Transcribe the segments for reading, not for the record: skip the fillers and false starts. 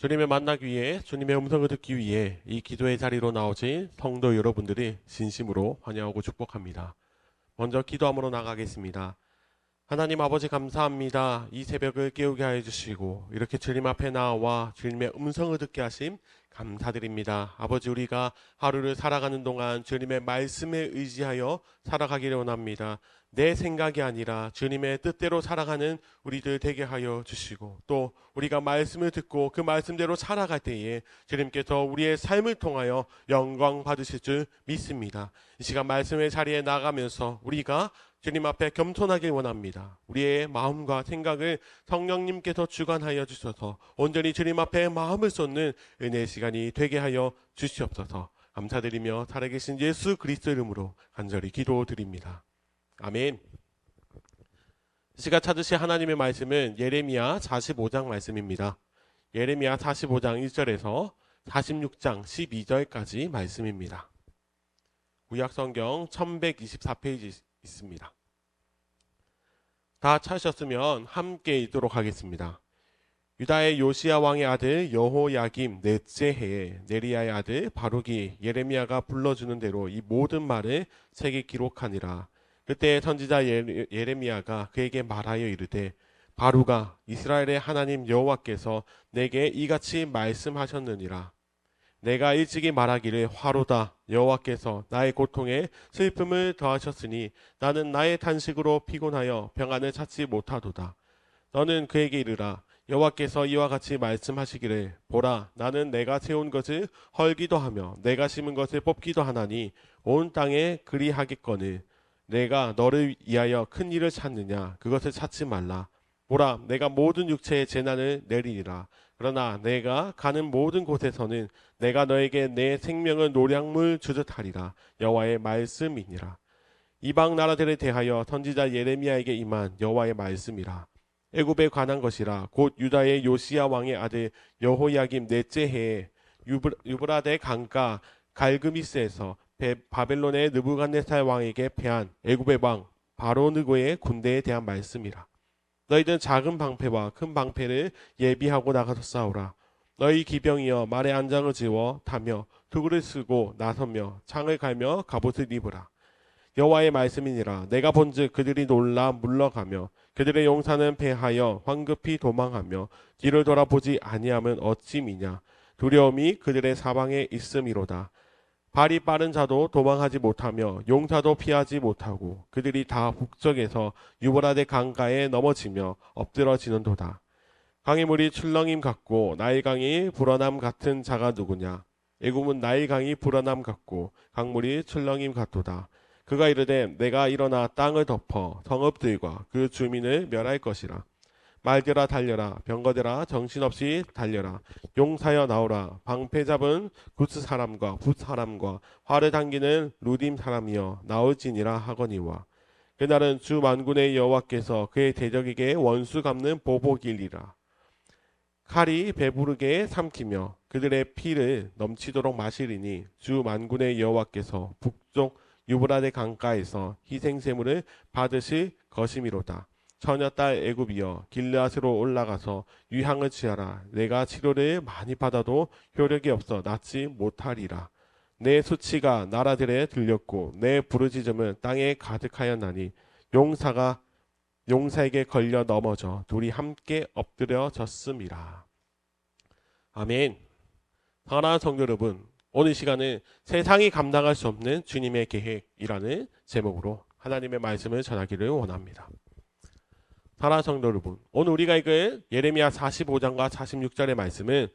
주님을 만나기 위해 주님의 음성을 듣기 위해 이 기도의 자리로 나오신 성도 여러분들이 진심으로 환영하고 축복합니다. 먼저 기도함으로 나가겠습니다. 하나님 아버지 감사합니다. 이 새벽을 깨우게 하여 주시고 이렇게 주님 앞에 나와 주님의 음성을 듣게 하심 감사드립니다. 아버지 우리가 하루를 살아가는 동안 주님의 말씀에 의지하여 살아가기를 원합니다. 내 생각이 아니라 주님의 뜻대로 살아가는 우리들 되게 하여 주시고 또 우리가 말씀을 듣고 그 말씀대로 살아갈 때에 주님께서 우리의 삶을 통하여 영광 받으실 줄 믿습니다. 이 시간 말씀의 자리에 나가면서 우리가 주님 앞에 겸손하길 원합니다. 우리의 마음과 생각을 성령님께서 주관하여 주셔서 온전히 주님 앞에 마음을 쏟는 은혜의 시간이 되게 하여 주시옵소서. 감사드리며 살아계신 예수 그리스도 이름으로 간절히 기도드립니다. 아멘. 이 시간 찾으실 하나님의 말씀은 예레미야 45장 말씀입니다. 예레미야 45장 1절에서 46장 12절까지 말씀입니다. 구약성경 1124페이지 있습니다. 다 찾으셨으면 함께 읽도록 하겠습니다. 유다의 요시야 왕의 아들 여호야김 넷째 해에 네리야의 아들 바룩이 예레미야가 불러주는 대로 이 모든 말을 책에 기록하니라. 그때 선지자 예레미야가 그에게 말하여 이르되 바룩아 이스라엘의 하나님 여호와께서 내게 이같이 말씀하셨느니라. 내가 일찍이 말하기를 화로다. 여호와께서 나의 고통에 슬픔을 더하셨으니 나는 나의 탄식으로 피곤하여 평안을 찾지 못하도다. 너는 그에게 이르라. 여호와께서 이와 같이 말씀하시기를 보라 나는 내가 세운 것을 헐기도 하며 내가 심은 것을 뽑기도 하나니 온 땅에 그리하겠거늘 내가 너를 위하여 큰 일을 찾느냐 그것을 찾지 말라. 보라 내가 모든 육체의 재난을 내리리라. 그러나 내가 가는 모든 곳에서는 내가 너에게 내 생명을 노량물 주듯 하리라. 여호와의 말씀이니라. 이방 나라들에 대하여 선지자 예레미야에게 임한 여호와의 말씀이라. 애굽에 관한 것이라. 곧 유다의 요시야 왕의 아들 여호야김 넷째 해에 유브라데 강가 갈그미스에서 바벨론의 느부갓네살 왕에게 패한 애굽의 왕 바로느고의 군대에 대한 말씀이라. 너희는 작은 방패와 큰 방패를 예비하고 나가서 싸우라. 너희 기병이여 말에 안장을 지워 타며 투구를 쓰고 나서며 창을 갈며 갑옷을 입으라. 여호와의 말씀이니라. 내가 본즉 그들이 놀라 물러가며 그들의 용사는 패하여 황급히 도망하며 뒤를 돌아보지 아니하면 어찌 미냐. 두려움이 그들의 사방에 있음이로다. 발이 빠른 자도 도망하지 못하며 용사도 피하지 못하고 그들이 다 북쪽에서 유브라데 강가에 넘어지며 엎드러지는도다. 강의 물이 출렁임 같고 나일강이 불어남 같은 자가 누구냐. 애굽은 나일강이 불어남 같고 강물이 출렁임 같도다. 그가 이르되 내가 일어나 땅을 덮어 성읍들과 그 주민을 멸할 것이라. 말들아 달려라. 병거들아 정신없이 달려라. 용사여 나오라. 방패 잡은 구스 사람과 붓 사람과 활을 당기는 루딤 사람이여 나올지니라 하거니와. 그날은 주 만군의 여호와께서 그의 대적에게 원수 갚는 보복이리라. 칼이 배부르게 삼키며 그들의 피를 넘치도록 마시리니 주 만군의 여호와께서 북쪽 유브라데 강가에서 희생제물을 받으실 것이미로다. 처녀딸 애굽이여 길르앗으로 올라가서 유향을 취하라. 내가 치료를 많이 받아도 효력이 없어 낫지 못하리라. 내 수치가 나라들에 들렸고 내 부르짖음은 땅에 가득하였나니 용사에게 걸려 넘어져 둘이 함께 엎드려졌음이라. 아멘. 사랑하는 성도 여러분, 오늘 시간은 세상이 감당할 수 없는 주님의 계획이라는 제목으로 하나님의 말씀을 전하기를 원합니다. 사랑하는 성도 여러분, 오늘 우리가 읽은 예레미야 45장과 46절의 말씀은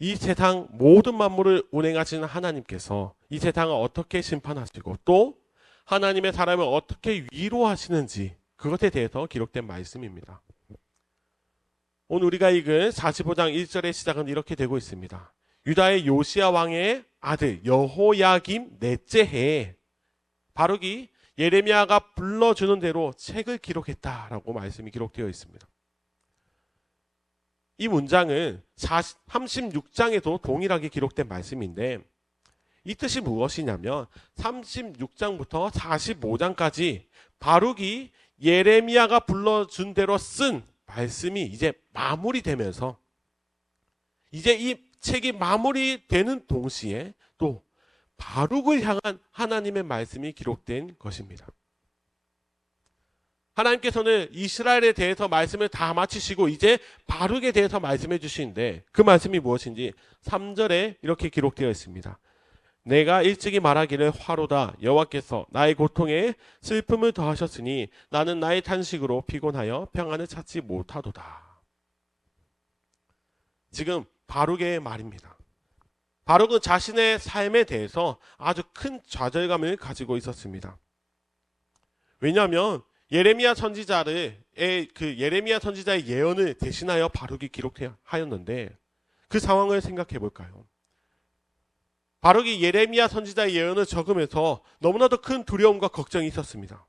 이 세상 모든 만물을 운행하시는 하나님께서 이 세상을 어떻게 심판하시고 또 하나님의 사람을 어떻게 위로하시는지 그것에 대해서 기록된 말씀입니다. 오늘 우리가 읽은 45장 1절의 시작은 이렇게 되고 있습니다. 유다의 요시야 왕의 아들 여호야김 넷째 해에 바룩이 예레미야가 불러주는 대로 책을 기록했다라고 말씀이 기록되어 있습니다. 이 문장은 36장에도 동일하게 기록된 말씀인데 이 뜻이 무엇이냐면 36장부터 45장까지 바룩이 예레미야가 불러준 대로 쓴 말씀이 이제 마무리되면서 이제 이 책이 마무리되는 동시에 또 바룩을 향한 하나님의 말씀이 기록된 것입니다. 하나님께서는 이스라엘에 대해서 말씀을 다 마치시고 이제 바룩에 대해서 말씀해 주시는데 그 말씀이 무엇인지 3절에 이렇게 기록되어 있습니다. 내가 일찍이 말하기를 화로다. 여호와께서 나의 고통에 슬픔을 더하셨으니 나는 나의 탄식으로 피곤하여 평안을 찾지 못하도다. 지금 바룩의 말입니다. 바룩은 자신의 삶에 대해서 아주 큰 좌절감을 가지고 있었습니다. 왜냐하면 예레미야 선지자의 예언을 대신하여 바룩이 기록하였는데 그 상황을 생각해 볼까요? 바룩이 예레미야 선지자의 예언을 적으면서 너무나도 큰 두려움과 걱정이 있었습니다.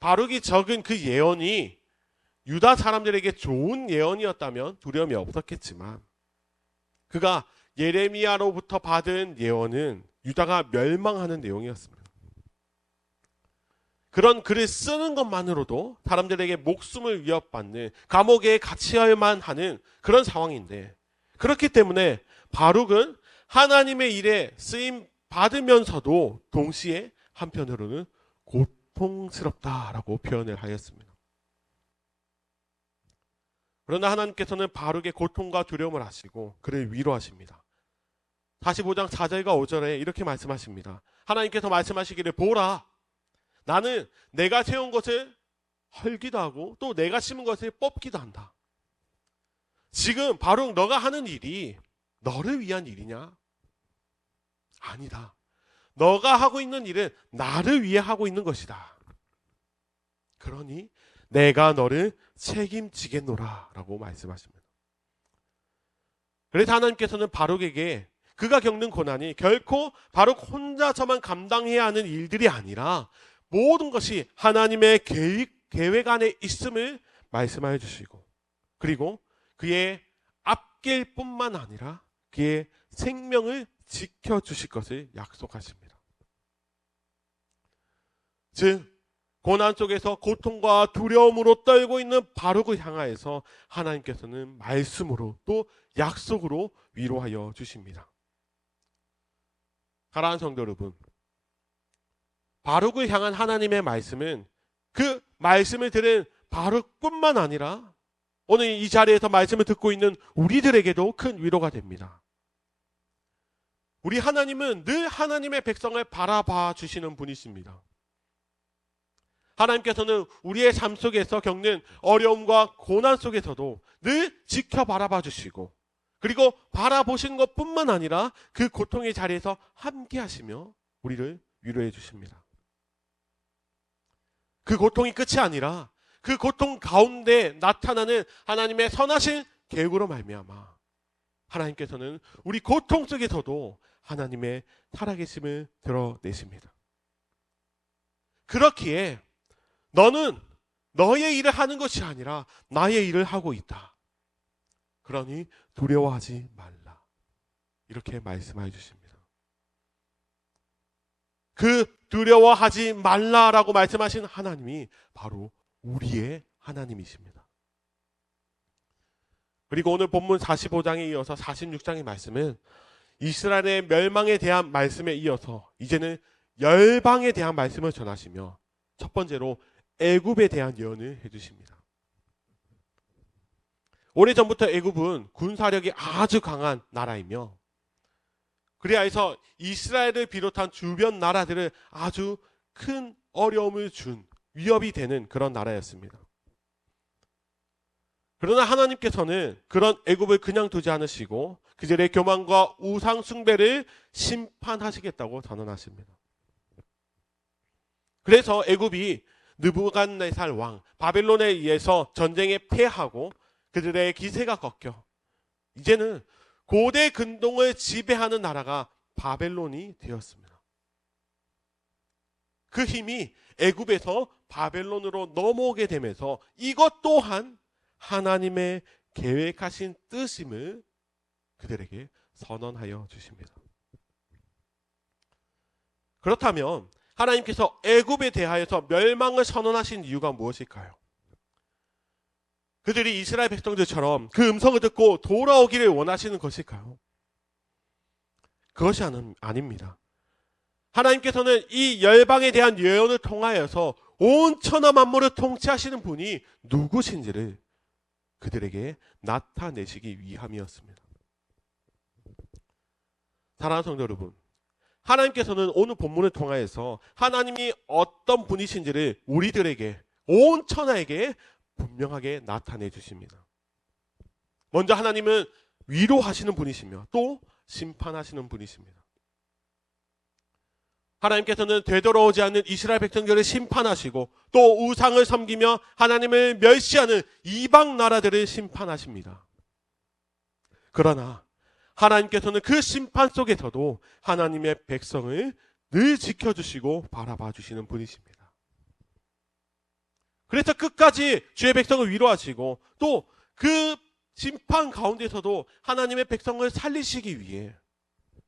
바룩이 적은 그 예언이 유다 사람들에게 좋은 예언이었다면 두려움이 없었겠지만 그가 예레미야로부터 받은 예언은 유다가 멸망하는 내용이었습니다. 그런 글을 쓰는 것만으로도 사람들에게 목숨을 위협받는 감옥에 갇혀야만 하는 그런 상황인데 그렇기 때문에 바룩은 하나님의 일에 쓰임 받으면서도 동시에 한편으로는 고통스럽다라고 표현을 하였습니다. 그러나 하나님께서는 바룩의 고통과 두려움을 아시고 그를 위로하십니다. 45장 4절과 5절에 이렇게 말씀하십니다. 하나님께서 말씀하시기를 보라 나는 내가 세운 것을 헐기도 하고 또 내가 심은 것을 뽑기도 한다. 지금 바룩 너가 하는 일이 너를 위한 일이냐? 아니다. 너가 하고 있는 일은 나를 위해 하고 있는 것이다. 그러니 내가 너를 책임지겠노라 라고 말씀하십니다. 그래서 하나님께서는 바룩에게 그가 겪는 고난이 결코 바룩 혼자서만 감당해야 하는 일들이 아니라 모든 것이 하나님의 계획 안에 있음을 말씀하여 주시고 그리고 그의 앞길 뿐만 아니라 그의 생명을 지켜주실 것을 약속하십니다. 즉 고난 속에서 고통과 두려움으로 떨고 있는 바룩을 향하여서 하나님께서는 말씀으로 또 약속으로 위로하여 주십니다. 사랑하는 성도 여러분, 바룩을 향한 하나님의 말씀은 그 말씀을 들은 바룩뿐만 아니라 오늘 이 자리에서 말씀을 듣고 있는 우리들에게도 큰 위로가 됩니다. 우리 하나님은 늘 하나님의 백성을 바라봐 주시는 분이십니다. 하나님께서는 우리의 삶 속에서 겪는 어려움과 고난 속에서도 늘 지켜 바라봐 주시고 그리고 바라보신 것뿐만 아니라 그 고통의 자리에서 함께 하시며 우리를 위로해 주십니다. 그 고통이 끝이 아니라 그 고통 가운데 나타나는 하나님의 선하신 계획으로 말미암아 하나님께서는 우리 고통 속에서도 하나님의 살아계심을 드러내십니다. 그렇기에 너는 너의 일을 하는 것이 아니라 나의 일을 하고 있다. 그러니 두려워하지 말라. 이렇게 말씀해 주십니다. 그 두려워하지 말라라고 말씀하신 하나님이 바로 우리의 하나님이십니다. 그리고 오늘 본문 45장에 이어서 46장의 말씀은 이스라엘의 멸망에 대한 말씀에 이어서 이제는 열방에 대한 말씀을 전하시며 첫 번째로 애굽에 대한 예언을 해주십니다. 오래전부터 애굽은 군사력이 아주 강한 나라이며 그래야 해서 이스라엘을 비롯한 주변 나라들을 아주 큰 어려움을 준 위협이 되는 그런 나라였습니다. 그러나 하나님께서는 그런 애굽을 그냥 두지 않으시고 그들의 교만과 우상 숭배를 심판하시겠다고 선언하십니다. 그래서 애굽이 느부갓네살 왕 바벨론에 의해서 전쟁에 패하고 그들의 기세가 꺾여 이제는 고대 근동을 지배하는 나라가 바벨론이 되었습니다. 그 힘이 애굽에서 바벨론으로 넘어오게 되면서 이것 또한 하나님의 계획하신 뜻임을 그들에게 선언하여 주십니다. 그렇다면 하나님께서 애굽에 대하여서 멸망을 선언하신 이유가 무엇일까요? 그들이 이스라엘 백성들처럼 그 음성을 듣고 돌아오기를 원하시는 것일까요? 그것이 아닙니다. 하나님께서는 이 열방에 대한 예언을 통하여서 온 천하 만물을 통치하시는 분이 누구신지를 그들에게 나타내시기 위함이었습니다. 사랑하는 성도 여러분, 하나님께서는 오늘 본문을 통하여서 하나님이 어떤 분이신지를 우리들에게, 온 천하에게 분명하게 나타내 주십니다. 먼저 하나님은 위로하시는 분이시며 또 심판하시는 분이십니다. 하나님께서는 되돌아오지 않는 이스라엘 백성들을 심판하시고 또 우상을 섬기며 하나님을 멸시하는 이방 나라들을 심판하십니다. 그러나 하나님께서는 그 심판 속에서도 하나님의 백성을 늘 지켜주시고 바라봐 주시는 분이십니다. 그래서 끝까지 주의 백성을 위로하시고 또 그 심판 가운데서도 하나님의 백성을 살리시기 위해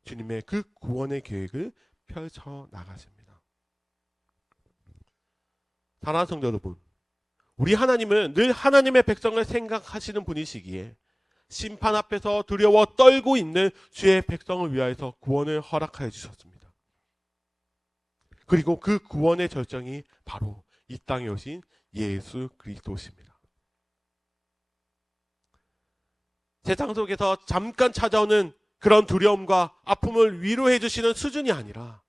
주님의 그 구원의 계획을 펼쳐 나가십니다. 사랑하는 성도 여러분, 우리 하나님은 늘 하나님의 백성을 생각하시는 분이시기에 심판 앞에서 두려워 떨고 있는 주의 백성을 위하여서 구원을 허락하여 주셨습니다. 그리고 그 구원의 절정이 바로 이 땅에 오신 예수 그리스도십니다. 세상 속에서 잠깐 찾아오는 그런 두려움과 아픔을 위로해 주시는 수준이 아니라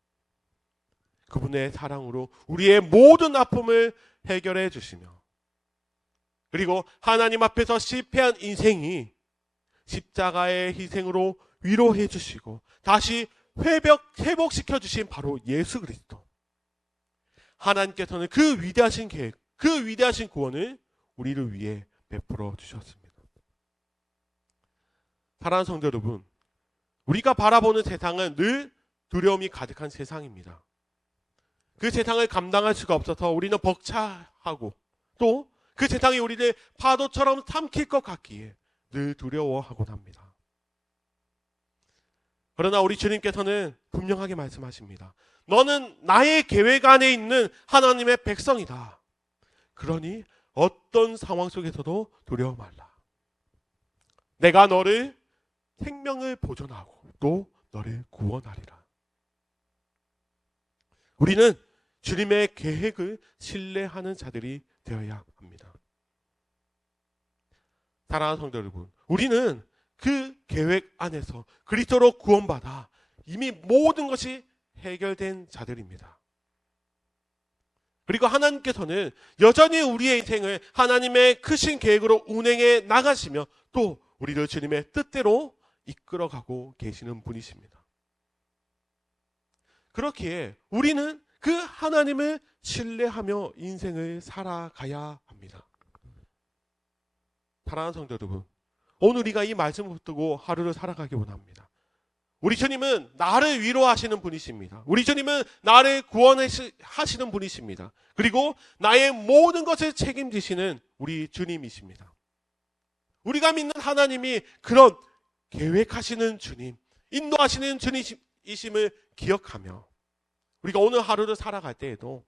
그분의 사랑으로 우리의 모든 아픔을 해결해 주시며 그리고 하나님 앞에서 실패한 인생이 십자가의 희생으로 위로해 주시고 다시 회복시켜 주신 바로 예수 그리스도. 하나님께서는 그 위대하신 계획, 그 위대하신 구원을 우리를 위해 베풀어 주셨습니다. 사랑하는 성도 여러분, 우리가 바라보는 세상은 늘 두려움이 가득한 세상입니다. 그 세상을 감당할 수가 없어서 우리는 벅차하고 또 그 세상이 우리를 파도처럼 삼킬 것 같기에 늘 두려워하곤 합니다. 그러나 우리 주님께서는 분명하게 말씀하십니다. 너는 나의 계획 안에 있는 하나님의 백성이다. 그러니 어떤 상황 속에서도 두려워 말라. 내가 너를 생명을 보존하고 또 너를 구원하리라. 우리는 주님의 계획을 신뢰하는 자들이 되어야 합니다. 사랑하는 성도 여러분, 우리는 그 계획 안에서 그리스도로 구원받아 이미 모든 것이 해결된 자들입니다. 그리고 하나님께서는 여전히 우리의 인생을 하나님의 크신 계획으로 운행해 나가시며 또 우리를 주님의 뜻대로 이끌어가고 계시는 분이십니다. 그렇기에 우리는 그 하나님을 신뢰하며 인생을 살아가야 합니다. 사랑하는 성도 여러분, 오늘 우리가 이 말씀을 붙들고 하루를 살아가기 원합니다. 우리 주님은 나를 위로하시는 분이십니다. 우리 주님은 나를 구원하시는 분이십니다. 그리고 나의 모든 것을 책임지시는 우리 주님이십니다. 우리가 믿는 하나님이 그런 계획하시는 주님, 인도하시는 주님이심을 기억하며 우리가 오늘 하루를 살아갈 때에도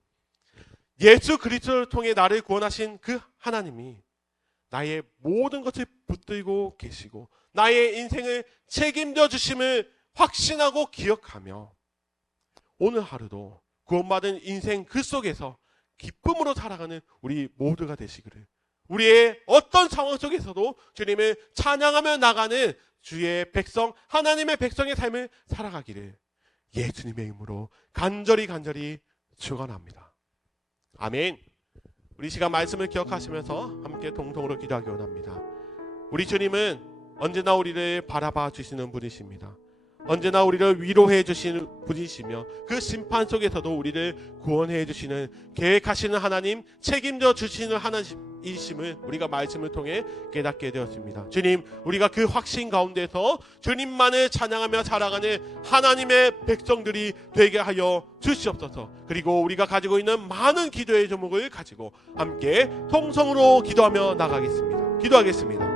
예수 그리스도를 통해 나를 구원하신 그 하나님이 나의 모든 것을 붙들고 계시고 나의 인생을 책임져 주심을 확신하고 기억하며 오늘 하루도 구원받은 인생 그 속에서 기쁨으로 살아가는 우리 모두가 되시기를, 우리의 어떤 상황 속에서도 주님을 찬양하며 나가는 주의 백성, 하나님의 백성의 삶을 살아가기를 예수님의 이름으로 간절히 축원합니다. 아멘. 우리 시간 말씀을 기억하시면서 함께 동성으로 기도하기 원합니다. 우리 주님은 언제나 우리를 바라봐 주시는 분이십니다. 언제나 우리를 위로해 주시는 분이시며 그 심판 속에서도 우리를 구원해 주시는, 계획하시는 하나님, 책임져 주시는 하나님이심을 우리가 말씀을 통해 깨닫게 되었습니다. 주님, 우리가 그 확신 가운데서 주님만을 찬양하며 살아가는 하나님의 백성들이 되게 하여 주시옵소서. 그리고 우리가 가지고 있는 많은 기도의 제목을 가지고 함께 통성으로 기도하며 나가겠습니다. 기도하겠습니다.